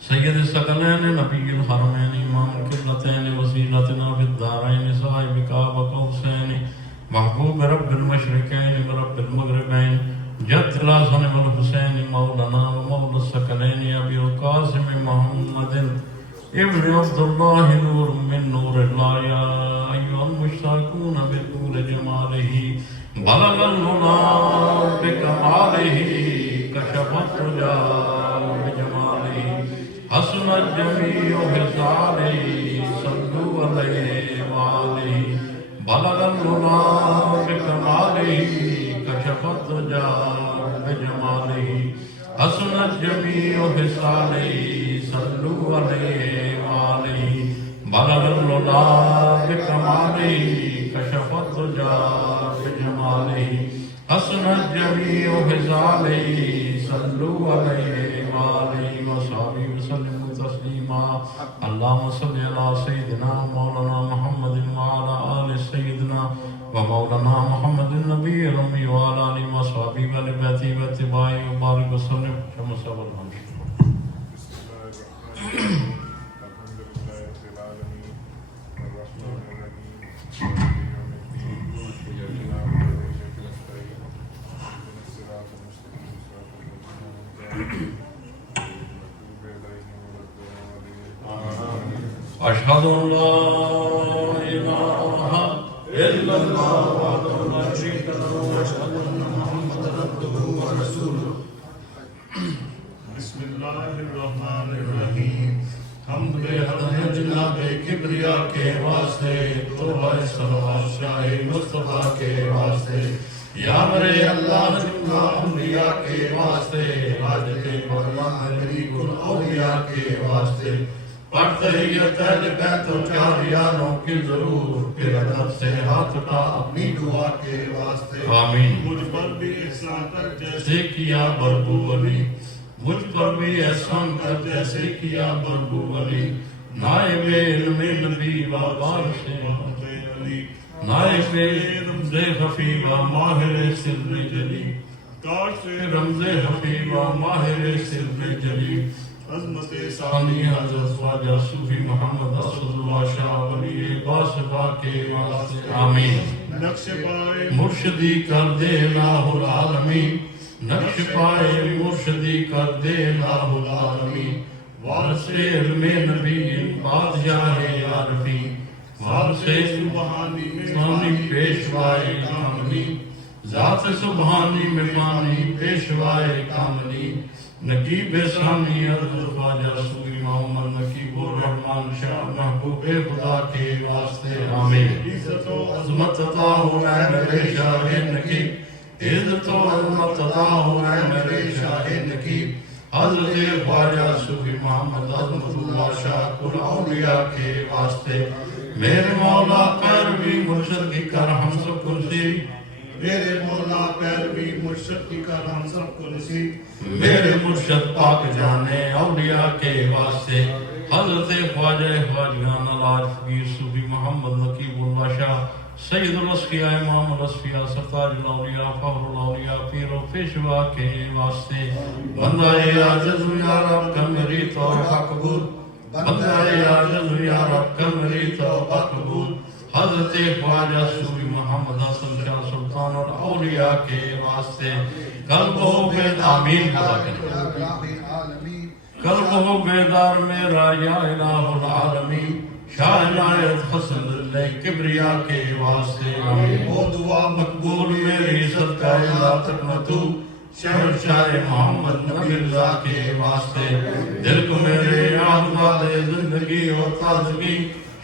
سيد الثقلين نبي الحرمين امام القبلتين وسيلتنا في الدارين صاحب كعب قوسين محبوب رب المشرقين ورب المغربين جد الحسن والحسين مولانا ومولى الثقلين ابي القاسم محمد ابن عبد الله نور من نور الله يا ايها المشتاقون بطول جماله بلغ العلا بكماله كشف الدجى بجماله حسن الجميع خصاله صلوا عليه وآله بلغ العلا بكماله كشف الدجى بجماله حسن الجميع خصاله صلوا عليه وآله بلغ العلا بكماله كشف الدجى بجماله حسن الجميع خصاله صلوا عليه وآله وصحبه وسلم تسليما اللهم صل على سيدنا مولانا محمد وعلى آل سيدنا ومولانا محمد النبي الأمي وعلى آله وصحبه وآل بيته واتباعه وبارك وسلم كما سبق الحمد الحمد لله رب العالمين الرحمن الرحيم مالك يوم الدين إياك نعبد وإياك نستعين اهدنا الصراط المستقيم صراط الذين أنعمت عليهم غير المغضوب عليهم ولا الضالين أشهد أن لا إله إلا الله وحده لا شريك له وأشهد أن محمدا عبده ورسوله بسم الله الرحمن الرحیم حمد بے حد ہے جناب کبریا کے واسطے توبہ صلوات شاہ مصطفیٰ کے واسطے یا مرے اللہ جملہ انبیاء کے واسطے حاجت قربان غریب الاولیاء کے واسطے پڑھتے یہ تہل بیت و چاریانوں کی ضرور پھر ادب سے ہاتھ اٹھا اپنی دعا کے واسطے آمین مجھ پر بھی احسان کر جیسے جیسے کیا بربو علی مجھ پر بھی احسان کر جیسے کیا بربو علی نائب علم نبی و وارث علی نائب رمز خفی و ماہر سر جلی کاش سے رمز خفی و ماہر سر جلی عظمت ثانی حضرت خواجہ صوفی محمد اسد اللہ شاہ ولی باسفا کے واسطے آمین نقش پائے مرشدی کر دے الہ العالمین نقش پائے مرشدی کر دے الہ العالمین وارث علم نبی بادشاہ عارفین وارث سبحانی سبحانی پیشوائے کاملی ذات سبحانی مہمانی پیشوائے کاملی نقیب ثانی حضرت خواجہ صوفی محمد نقیب الرحمن شاہ محبوب خدا کے واسطے آمین عزت و عظمت عطا ہو اے میرے شاہ نقیب عزت و عظمت عطا ہو اے میرے شاہ نقیب حضرت خواجہ صوفی محمد عظمت اللہ شاہ کل اولیاء کے واسطے میرے مولا پیروی مرشد کی کر ہم سب کرسی میرے مولا پیروی مرشد کی کر ہم سب کو نصیب میرے مرشد پاک جانے اولیاء کے واسطے حضرت خواجہ خواجگان الحاج فقیر صوفی محمد نقیب اللہ شاہ سید الاسقیاء امام الاسقیاء سرتاج الاولیاء فخر الاولیاء پیر و پیشوا کے واسطے بندہ عاجز یا رب کر میری توبہ قبول بندہ عاجز یا رب کر میری توبہ قبول حضرت خواجہ صوفی محمد حسن شاہ سلطان اور اولیاء کے واسطے قلب ہو بیدار آمین قلب ہو بیدار میرا یا الہ العالمین شاہ عنایت حسن اللہ کبریا کے واسطے وہ دعا مقبول میری صدقہ لا تک نہ تو شہنشاہ محمد نبی اللہ کے واسطے دل کو میرے آہداد زندگی اور تازگی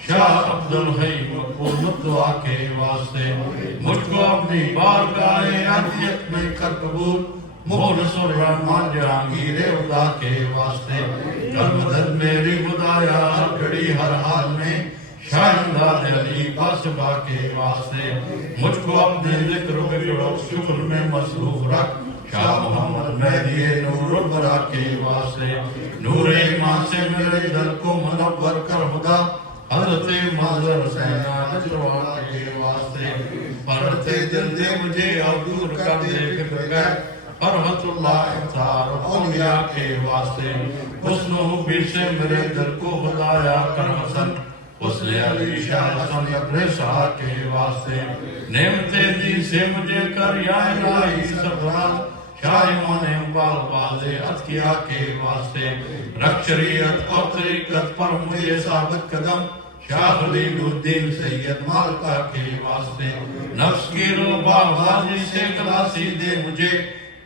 شاہ عبدالحی مقبول دعا کے واسطے مجھ کو اپنی بارگاہ عافیت میں کر قبول مونس الرحمن جہانگیر خدا کے واسطے کر مدد میری خدایا ہر گھڑی ہر حال میں شاہ امداد علی باسبا کے واسطے مجھ کو اپنے ذکر و فکر و شکر میں مصروف رکھ شاہ محمد مہدی نور البرا کے واسطے نور ایمان سے میرے دل کو منور کر خدا حضرت مظہر حسین نجروا کے واسطے پڑھتے دل دے مجھے اور دور کر دے فکر گئے فرحت اللہ اختار اولیاء کے واسطے حسن و حبی سے میرے دل کو خدایا کر حسن حسن علی شاہ حسن اپنے شاہ کے واسطے نعمتیں دی سے مجھے کر یا الہی سرفراز شاہ امام باز عطیہ کے واسطے رکھ شریعت اور طریقت پر مجھے ثابت قدم شاہ خلیل الدین سید مالکہ کے واسطے نفس کی روبہ بازی سے کلاسی دے مجھے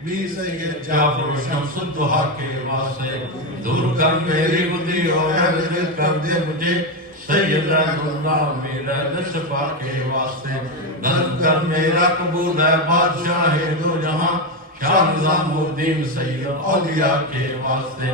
بھی سید جعفر و شمس الدہا کے واسطے دور کر میری خودی اور اہل کر دے مجھے سید اللہ میرا نصفہ کے واسطے نظم کر میرا قبول ہے بادشاہ دو جہاں شاہ نظام الدین سید اولیاء کے واسطے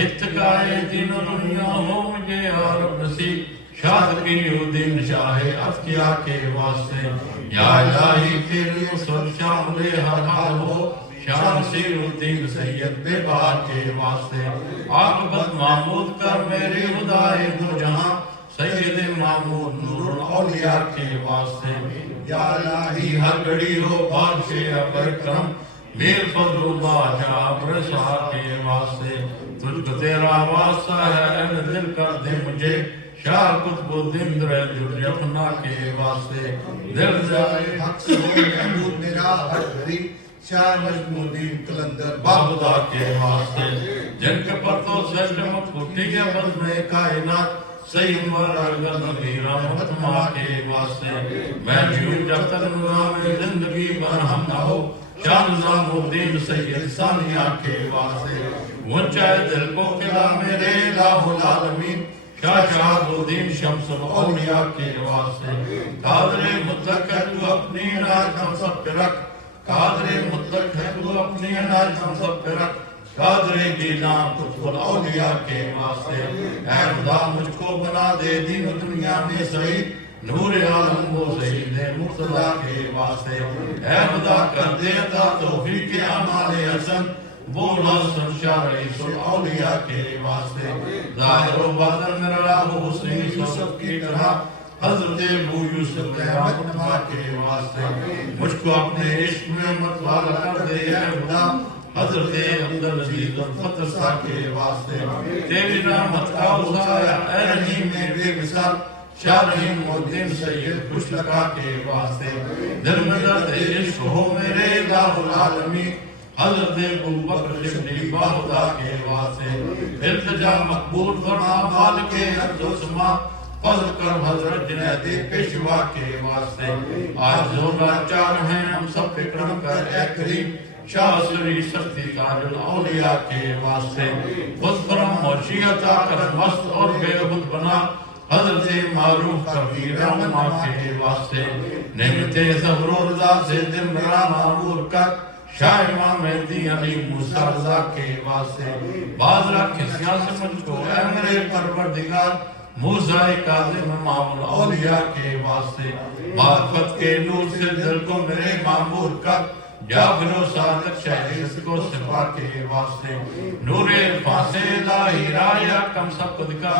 اتقائے دین و دنیا ہو مجھے اور نصیب شاہ تقی الدین شاہ عطیہ کے واسطے یا الہی تیری اصل شامل ہر حال ہو شاہ نصیر الدین سید بے بہار کے واسطے عاقبت محمود کر میری خدائے دو جہاں سید محمود نور الاولیاء کے واسطے یا الہی ہر گھڑی ہو بادشاہ اکرم میر فضل اللہ شاہ رسا کے واسطے تجھ کو تیرا واسطہ ہے اہل دل کر دے مجھے شاہ قطب الدین در جرجفنا کے واسطے دل جائے حق سے ہو محمود میرا ہر گھڑی شاہ نجم الدین قلندر باخدا کے واسطے جن کے پرتوں سے جمت اٹھی ہے بز میں کائنات سید ورگل نبی رحمت ماں کے واسطے میں جیوں جب تک نظام زندگی برہم نہ ہو شاہ نظام الدین سید ثانیہ کے واسطے ونچائے دل کو قلعہ میرے الہ العالمین شاہ شہاب الدین شمس الاولیاء کے واسطے قادر مطلق ہے تو اپنی عنایت ہم سب پہ رکھ قادر مطلق ہے تو اپنی عنایت ہم سب پہ رکھ قادر جیلان قطب الاولیاء کے واسطے اے خدا مجھ کو بنا دے دین و دنیا میں سعید نور عالم و سعید مقتدیٰ کے واسطے اے خدا کر دے عطا توفیق اعمال حسن بولا حسن شاہ رئیس الاولیاء کے واسطے ظاہر و باطن میں راہ حسن یوسف کی طرح حضرت ابو یوسف رحمت اللہ کے واسطے مجھ کو اپنے عشق میں متوالا کر دے اے خدا حضرت عبدالعزیز الفتح صاحب کے واسطے تیری رحمت کا وسایا اے رحیم بے مثال شاہ رحیم الدین سید خوش لقا کے واسطے دل میں درد عشق ہو میرے الہ العالمین حضرت ابو بکر شبلی باخدا کے واسطے التجا مقبول فرما مالک ارض و سما فضل کر حضرت جنید پیشوا کے واسطے آج زورا چار ہیں ہم سب فکرم کر اے کریم شاہ سری سختی تاج الاولیاء کے واسطے خود فرم موشی عطا کر مست اور بے عبد بنا حضرت معروف کبھی رحمہ کے واسطے نعمت ظہر و رضا سے دل میرا معمور کر شاہ امام مہدی علی موسیٰ رضا کے واسطے باز رکھ کسیاں سے مجھ کو اے میرے پروردگار موسیٰ کاظم امام الاولیاء کے واسطے معرفت کے نور سے دل کو میرے معمور کر جابر و صادق شہریت کو صفا کے واسطے نور فاسے الہی رایا کم سب کو دکھا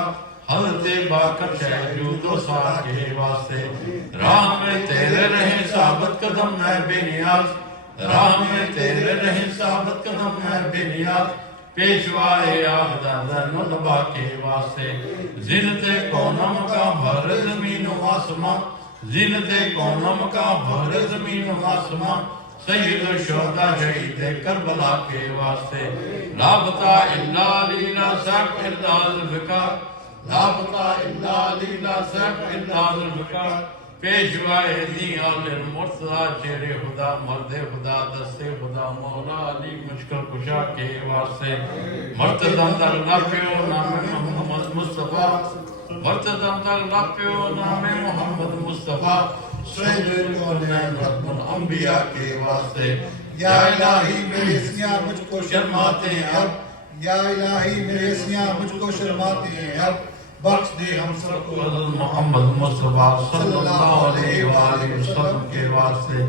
حضرت باقر شہر جود و سا کے واسطے راہ میں تیرے رہے ثابت قدم ہے بے نیاز راہ میں تیرے رہے ثابت قدم ہے بے نیاز پیشوائے آبدہ زین البا کے واسطے زینت کونم کا بھر زمین و آسمان زینت کونم کا بھر زمین و آسمان سید الشہداء شہید کربلا کے واسطے لابتا الا لیلا سیف الا ذوالفقار لابتا الا لیلا سیف الا ذوالفقار پیشوائے دی آل مرتضی چہرے خدا مرد خدا دست خدا مولا علی مشکل کشا کے واسطے مرتضی در لپیو نام محمد مصطفیٰ مرتضی در لپیو نام محمد مصطفیٰ سید الکونین ختم الانبیاء کے واسطے یا الہی میرے سیاں مجھ کو شرماتے ہیں اب یا الہی میرے سیاں مجھ کو شرماتے ہیں اب بخش دے ہم سب کو حضرت محمد مصطفیٰ صلی اللہ علیہ وآلہ وسلم کے واسطے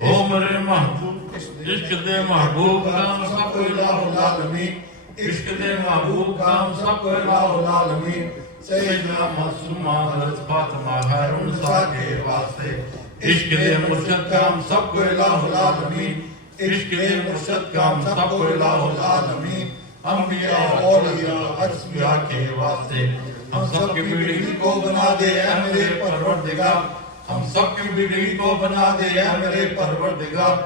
او میرے محبوب عشق دے محبوب کا ہم سب کو الہ العالمین عشق دے محبوب کا ہم سب کو الہ العالمین سیدنا معصومہ حضرت فاطمہ خیر النساء کے واسطے عشق دے مرشد کا ہم سب کو الہ العالمین عشق دے مرشد کا ہم سب کو الہ العالمین انبیاء اولیاء اصفیاء کے واسطے ہم سب کی بیڑی کو بنا دے اے میرے پروردگار ہم سب کی بیڑی کو بنا دے اے میرے پروردگار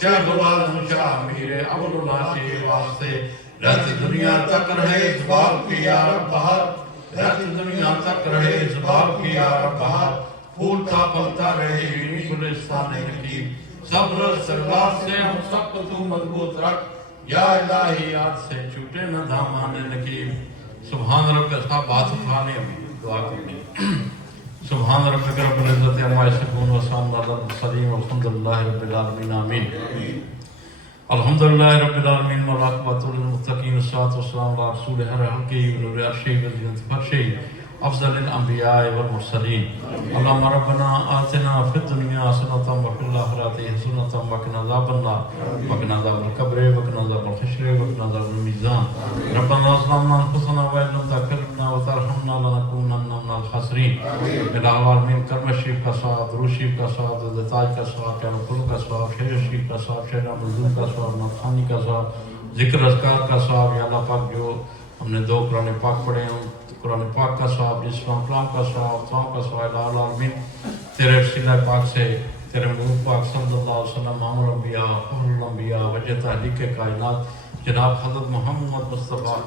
شیخ العالم شاہ میر عبداللہ کے واسطے رہتی دنیا تک رہے اس باب کی یا رب بہار رہتی دنیا تک رہے اس باب کی یا رب بہار پھولتا پلتا رہے یونی گلستان نقیب صبر سرگار سے ہم سب کو تو مضبوط رکھ یا الہی یاد سے چھوٹے نہ دامان نقیب سبحان رب صاحب بات اٹھانے ابھی دعا کرنے سبحان رب رب العزت عما یصفون وسلام علی المرسلین والحمد للہ رب العالمین آمین الحمد للہ رب العالمین والعاقبۃ للمتقین والصلاۃ والسلام علی رسول ہر حلقہ ونور عرشہ وزینت فرشہ افضل الانبیاء والمرسلین اللہم ربنا آتنا فی الدنیا حسنۃ وفی الآخرۃ حسنۃ وقنا عذاب النار وقنا عذاب القبر وقنا عذاب الحشر وقنا عذاب المیزان ربنا ظلمنا انفسنا وان لم تغفر لنا وترحمنا لنکونن من الخاسرین الہ العالمین کرم شریف کا ثواب درود شریف کا ثواب دتاج کا ثواب قیام القلوب کا ثواب شہر شریف کا ثواب شہر نزول کا ثواب نفخانی کا ثواب ذکر اذکار کا ثواب یا اللہ پاک جو ہم نے 2 قرآن پاک پڑھے ہیں قرآن پاک کا ثواب اسلام کلام کا ثواب دعاؤں کا ثواب الہ العالمین تیرے وسیلہ پاک سے تیرے محبوب پاک صلی اللہ علیہ وسلم امام الانبیاء فخر الانبیاء وجہ تحلیق کائنات جناب حضرت محمد مصطفیٰ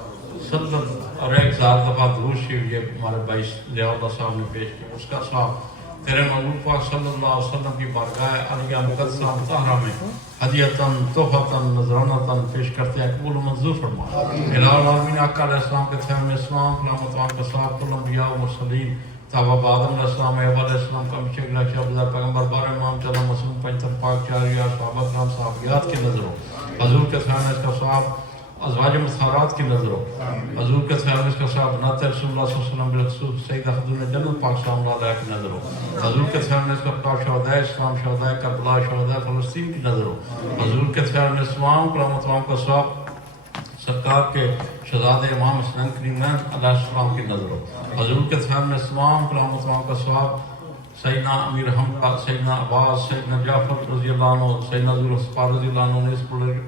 صلی اللہ اور 1000 دفعہ درود شریف یہ ہمارے بھائی ضیاء اللہ صاحب نے پیش کیا اس کا ثواب تیرے محبوب پاک صلی اللہ علیہ وسلم کی بارگاہ علیہ مقدسہ مطہرہ میں ہدیتاً تحفتاً نذرانتاً پیش کرتے ہیں قبول و منظور فرما الہ العالمین آقا علیہ السلام کے تھیم اسلام قلامت وان کا صاحب کل انبیاء و مرسلین تابع آدم علیہ السلام عیب علیہ السلام کا مشک لکشہ بزار پیغمبر بار امام چلہ مسلم پنچتر پاک چاریہ صحابہ کرام صحابیات کی نظر ہو حضور کے تھیم اس کا صاحب ازواج مطہرات کی نظر ہو حضور کے تھیم اس کا صاحب نعت رسول اللہ صلی اللہ علیہ وسلم بالخصوص سید خدون جنت پاک صلی اللہ علیہ کی نظر ہو حضور کے تھیم اس کا شہداء اسلام شہداء کربلا شہداء فلسطین کی نظر ہو حضور کے تھیم اسلام قلامت وان کا صاحب سرکار کے شہزادے امام حسین کریمین علیہ السلام کی نظر ہو حضور کے تھیم اسلام قلامت وان کا صاحب سیدنا امیر حمزہ سیدنا عباس سیدنا جعفر رضی اللہ عنہ سیدنا ذوالفقار رضی اللہ عنہ نیز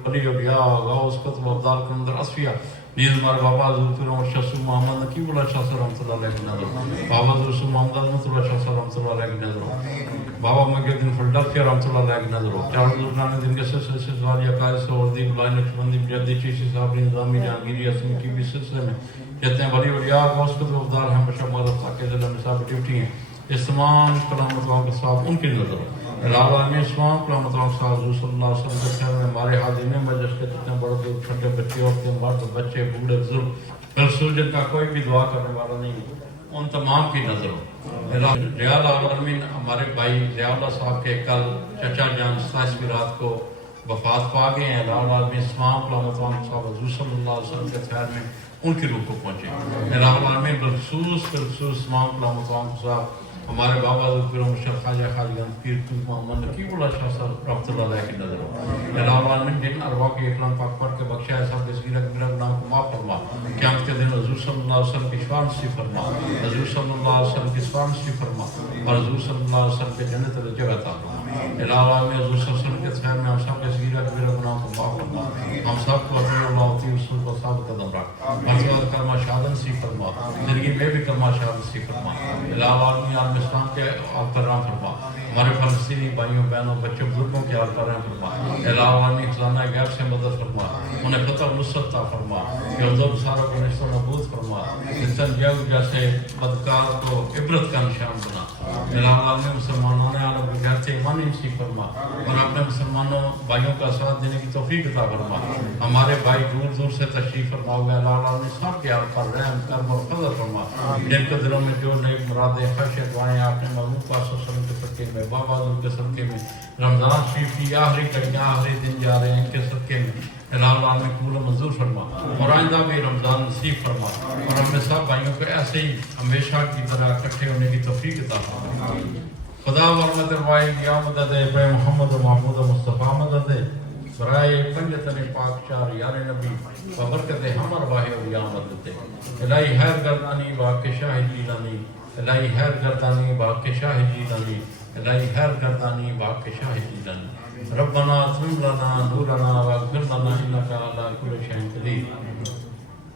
علی اولیاء غوث قطب ابدال کلندر اصفیاء نیز ہمارے بابا ذوالفقار عمر شاہ صاحب محمد نقیب اللہ شاہ صاحب رحمۃ اللہ علیہ کی نظر بابا ذوالفقار محمد رحمۃ اللہ شاہ صاحب رحمۃ اللہ علیہ کی نظر بابا مجدین فلڈلفیا رحمۃ اللہ علیہ کی نظر چار بزرگان دن کے سلسلے سے سوالی عقائد سوردی بلائن نقشبندی مجدی چیشی صاحب نظامی جہانگیری اسم کی بھی سلسلے میں جتنے بڑی اولیاء غوث قطب ابدال ہیں بشر مدد تاکہ ضلع نصاب ڈیوٹی ہیں اسلام کلامت وان کے صاحب ان کی نظر الہ العالمین اسلام کلامت وان کے صاحب حضور صلی اللہ علیہ وسلم کے خیر میں ہمارے حاضرین مجلس کے جتنے بڑے بزرگ چھوٹے بچے عورتیں مرد بچے بوڑھے بزرگ رسول جن کا کوئی بھی دعا کرنے والا نہیں ان تمام کی نظر ہو ضیاء العالمین ہمارے بھائی ضیاء اللہ صاحب کے کل چچا جان 27 رات کو وفات پا گئے ہیں الہ العالمین اسلام کلامت وان کے صاحب حضور صلی اللہ علیہ وسلم کے خیر میں ان کی روح کو پہنچے الہ العالمین بالخصوص اسلام کلامت وان کے صاحب ہمارے بابا ذکر مشرف خواجہ خواجہ پیر تو محمد نقیب اللہ شاہ صاحب رحمۃ اللہ علیہ کی نظر ہو العالمین جن ارواح کے اکرام پاک پڑھ کے بخشا ہے سب کے صغیرہ کبیرہ گناہ کو معاف فرما قیامت کے دن حضور صلی اللہ علیہ وسلم کی شفاعت نصیب فرما حضور صلی اللہ علیہ وسلم کی شفاعت نصیب فرما اور حضور صلی اللہ علیہ وسلم کے جنت میں جگہ عطا فرما العالمین حضور صلی اللہ علیہ وسلم کے خیر میں ہم سب کے صغیرہ کبیرہ گناہ کو معاف فرما ہم سب کو اطیع اللہ اطیع رسول کو ثابت قدم رکھ مرتبہ کلمہ شہادت نصیب فرما زندگی میں بھی کلمہ شہادت نصیب فرما العالمین عالم اسلام کے آپ پر رحم فرما ہمارے فلسطینی بھائیوں بہنوں بچوں بزرگوں کے حال پر رحم فرما العالمین خزانہ غیب سے مدد فرما انہیں فتح نصرت عطا فرما یہودوں ساروں کو نشت و نابود فرما نتنیاہو جیسے بدکار کو عبرت کا نشان بنا العالمین مسلمانوں نے عالم کے گھر سے ایمانی نصیب فرما اور اپنے مسلمانوں بھائیوں کا ساتھ دینے کی توفیق عطا فرما ہمارے بھائی دور دور سے تشریف فرما ہوئے العالمین سب کے حال پر رحم کرم اور فضل فرما جن کے دلوں میں جو نیک مرادیں خواہشیں دعائیں آپ نے محبوب پاک صلی اللہ علیہ وسلم کے صدقے میں بابا حضور کے صدقے میں رمضان شریف کی آخری گھڑیاں آخری دن جا رہے ہیں ان کے صدقے میں العالمین قبول و منظور فرما اور آئندہ بھی رمضان نصیب فرما اور ہمیں سب بھائیوں کو ایسے ہی ہمیشہ کی طرح اکٹھے ہونے کی توفیق عطا فرما خدا ورحمت الواحد یا مدد بے محمد و محمود و مصطفیٰ مدد برائے پنجتن پاک چار یار نبی ببرکت ہم ارواح اولیاء مدد الہی خیر گردانی باق شاہ جیلانی الہی خیر گردانی باق شاہ جیلانی الہی خیر گردانی باق شاہ جیلانی ربنا اتمم لنا نورنا واغفر لنا انک علی کل شیء قدیر